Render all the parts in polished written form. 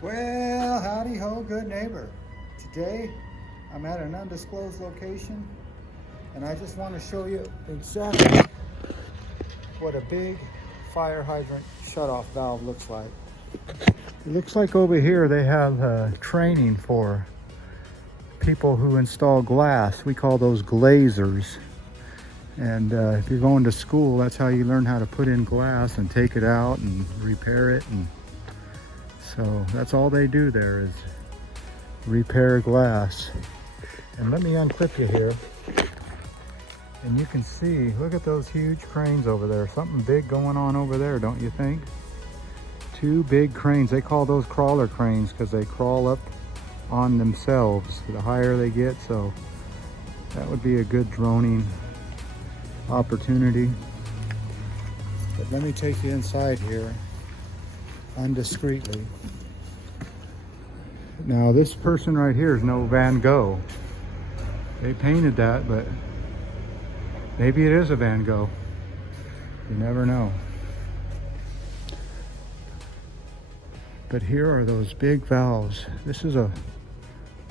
Well, howdy ho, good neighbor. Today, I'm at an undisclosed location, and I just want to show you exactly what a big fire hydrant shutoff valve looks like. It looks like over here they have training for people who install glass. We call those glazers. And if you're going to school, that's how you learn how to put in glass and take it out and repair it. And so that's all they do there is repair glass. And let me unclip you here. And you can see, look at those huge cranes over there. Something big going on over there, don't you think? Two big cranes. They call those crawler cranes because they crawl up on themselves the higher they get. So that would be a good droning opportunity. But let me take you inside here undiscreetly. Now this person right here is no Van Gogh. They painted that, but maybe it is a Van Gogh. You never know. But here are those big valves. This is a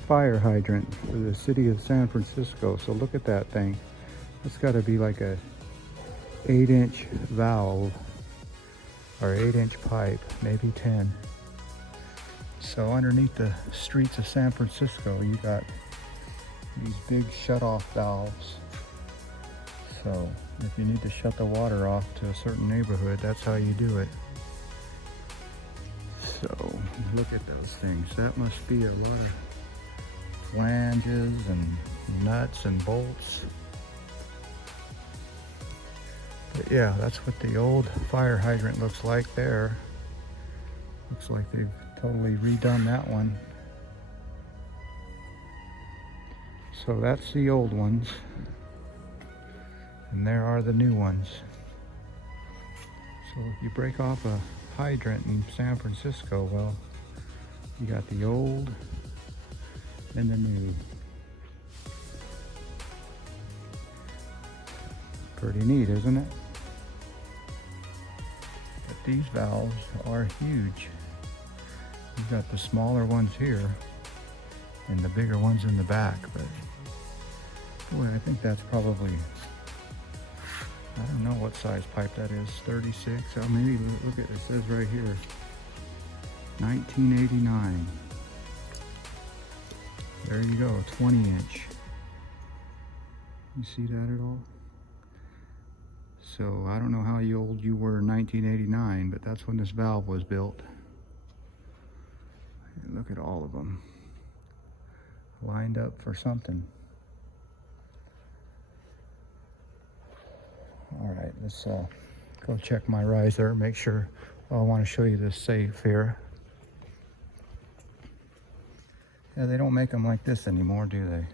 fire hydrant for the city of San Francisco. So look at that thing. It's got to be like a 8-inch valve or 8-inch pipe, maybe 10. So underneath the streets of San Francisco, you got these big shut-off valves. So if you need to shut the water off to a certain neighborhood, that's how you do it. So look at those things. That must be a lot of flanges and nuts and bolts. But yeah, that's what the old fire hydrant looks like there. Looks like they've totally redone that one. So that's the old ones. And there are the new ones. So if you break off a hydrant in San Francisco, well, you got the old and the new. Pretty neat, isn't it? But these valves are huge. You've got the smaller ones here and the bigger ones in the back, but boy, I think that's probably, I don't know what size pipe that is, 36, oh maybe, look at it, says right here, 1989. There you go, 20-inch. You see that at all? So I don't know how old you were in 1989, but that's when this valve was built. And look at all of them lined up for something. All right, let's go check my riser, make sure. Well, I want to show you this safe here. Yeah, they don't make them like this anymore, do they?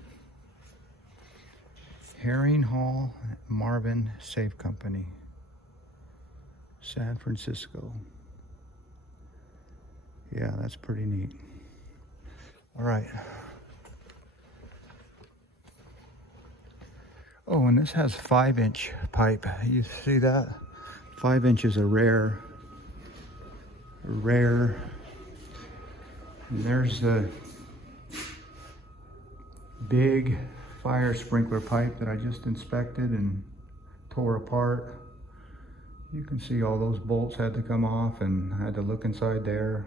Herring Hall Marvin Safe Company, San Francisco. Yeah, that's pretty neat. All right. Oh, and this has 5-inch pipe. You see that? 5 inches are rare. And there's the big fire sprinkler pipe that I just inspected and tore apart. You can see all those bolts had to come off, and I had to look inside there.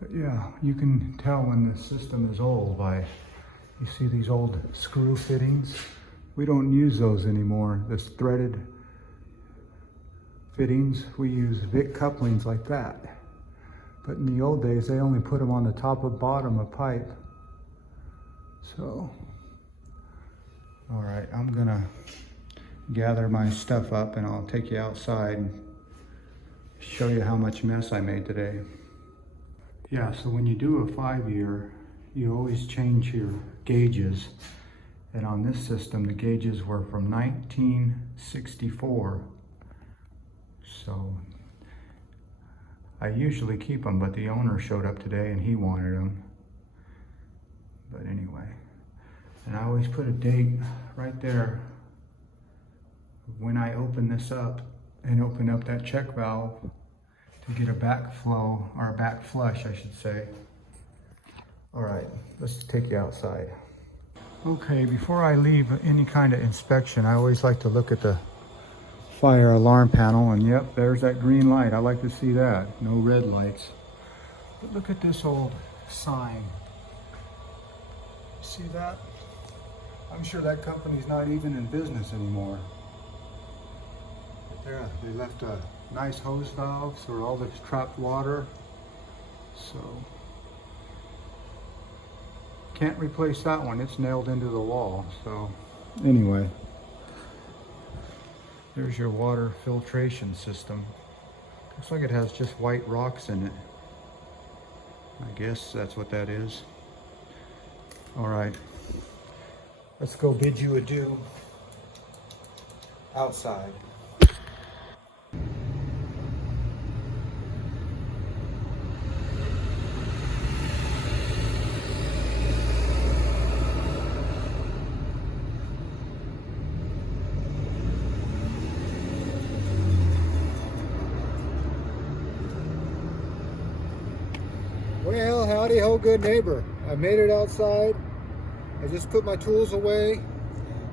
But yeah, you can tell when the system is old by, you see these old screw fittings? We don't use those anymore, this threaded fittings. We use Vic couplings like that. But in the old days, they only put them on the top and bottom of pipe. So, all right, I'm gonna gather my stuff up and I'll take you outside and show you how much mess I made today. Yeah, so when you do a 5-year, you always change your gauges. And on this system, the gauges were from 1964. So I usually keep them, but the owner showed up today and he wanted them. But anyway, and I always put a date right there when I open this up and open up that check valve You get a backflow, or a back flush, I should say. All right, let's take you outside. Okay, before I leave any kind of inspection, I always like to look at the fire alarm panel, and yep, there's that green light. I like to see that. No red lights. But look at this old sign. See that? I'm sure that company's not even in business anymore. But there, they left a nice hose valve for all this trapped water. So, can't replace that one. It's nailed into the wall. So, anyway, there's your water filtration system. Looks like it has just white rocks in it. I guess that's what that is. All right, let's go bid you adieu outside. Well, howdy ho, good neighbor. I made it outside. I just put my tools away,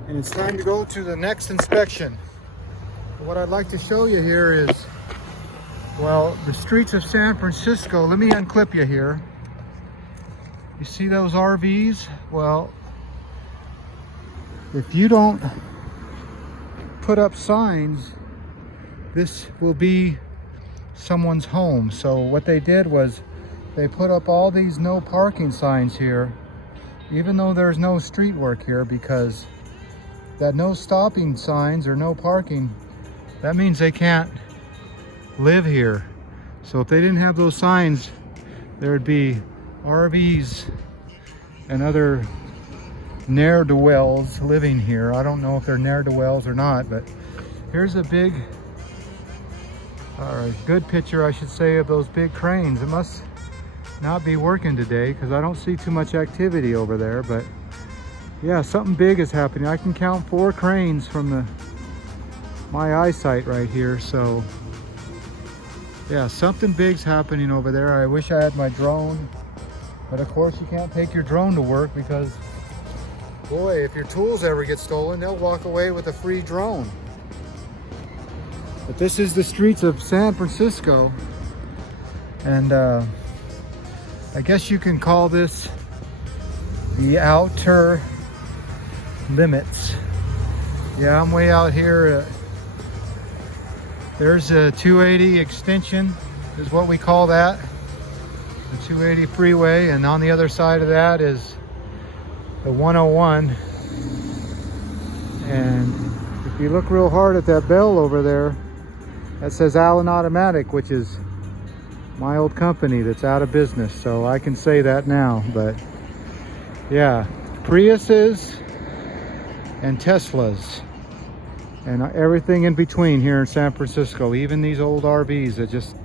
and it's time to go to the next inspection. What I'd like to show you here is, well, the streets of San Francisco. Let me unclip you here. You see those RVs? Well, if you don't put up signs, this will be someone's home. So what they did was they put up all these no parking signs here, even though there's no street work here, because that no stopping signs or no parking, that means they can't live here. So if they didn't have those signs, there'd be RVs and other ne'er-do-wells living here. I don't know if they're ne'er-do-wells or not, but here's a big, or a good picture, I should say, of those big cranes. It must not be working today because I don't see too much activity over there, but yeah, something big is happening. I can count 4 cranes from my eyesight right here. So yeah, something big's happening over there. I wish I had my drone, but of course you can't take your drone to work because, boy, if your tools ever get stolen, they'll walk away with a free drone. But this is the streets of San Francisco, and I guess you can call this the outer limits. Yeah, I'm way out here. There's a 280 extension, is what we call that. The 280 freeway, and on the other side of that is the 101. And if you look real hard at that bell over there, that says Allen Automatic, which is my old company that's out of business, so I can say that now. But yeah, Priuses and Teslas and everything in between here in San Francisco, even these old RVs that just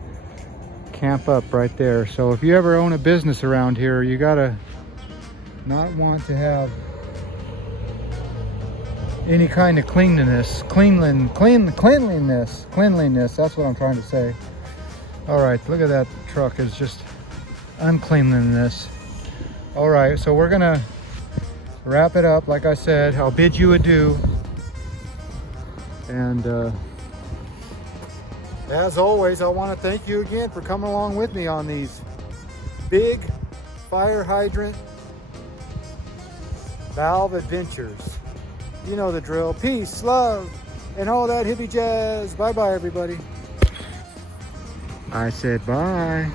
camp up right there. So if you ever own a business around here, you gotta not want to have any kind of cleanliness, that's what I'm trying to say. All right, look at that truck. It's just uncleanliness. All right, so we're gonna wrap it up. Like I said, I'll bid you adieu. And as always, I want to thank you again for coming along with me on these big fire hydrant valve adventures. You know the drill. Peace, love, and all that hippie jazz. Bye-bye, everybody. I said bye.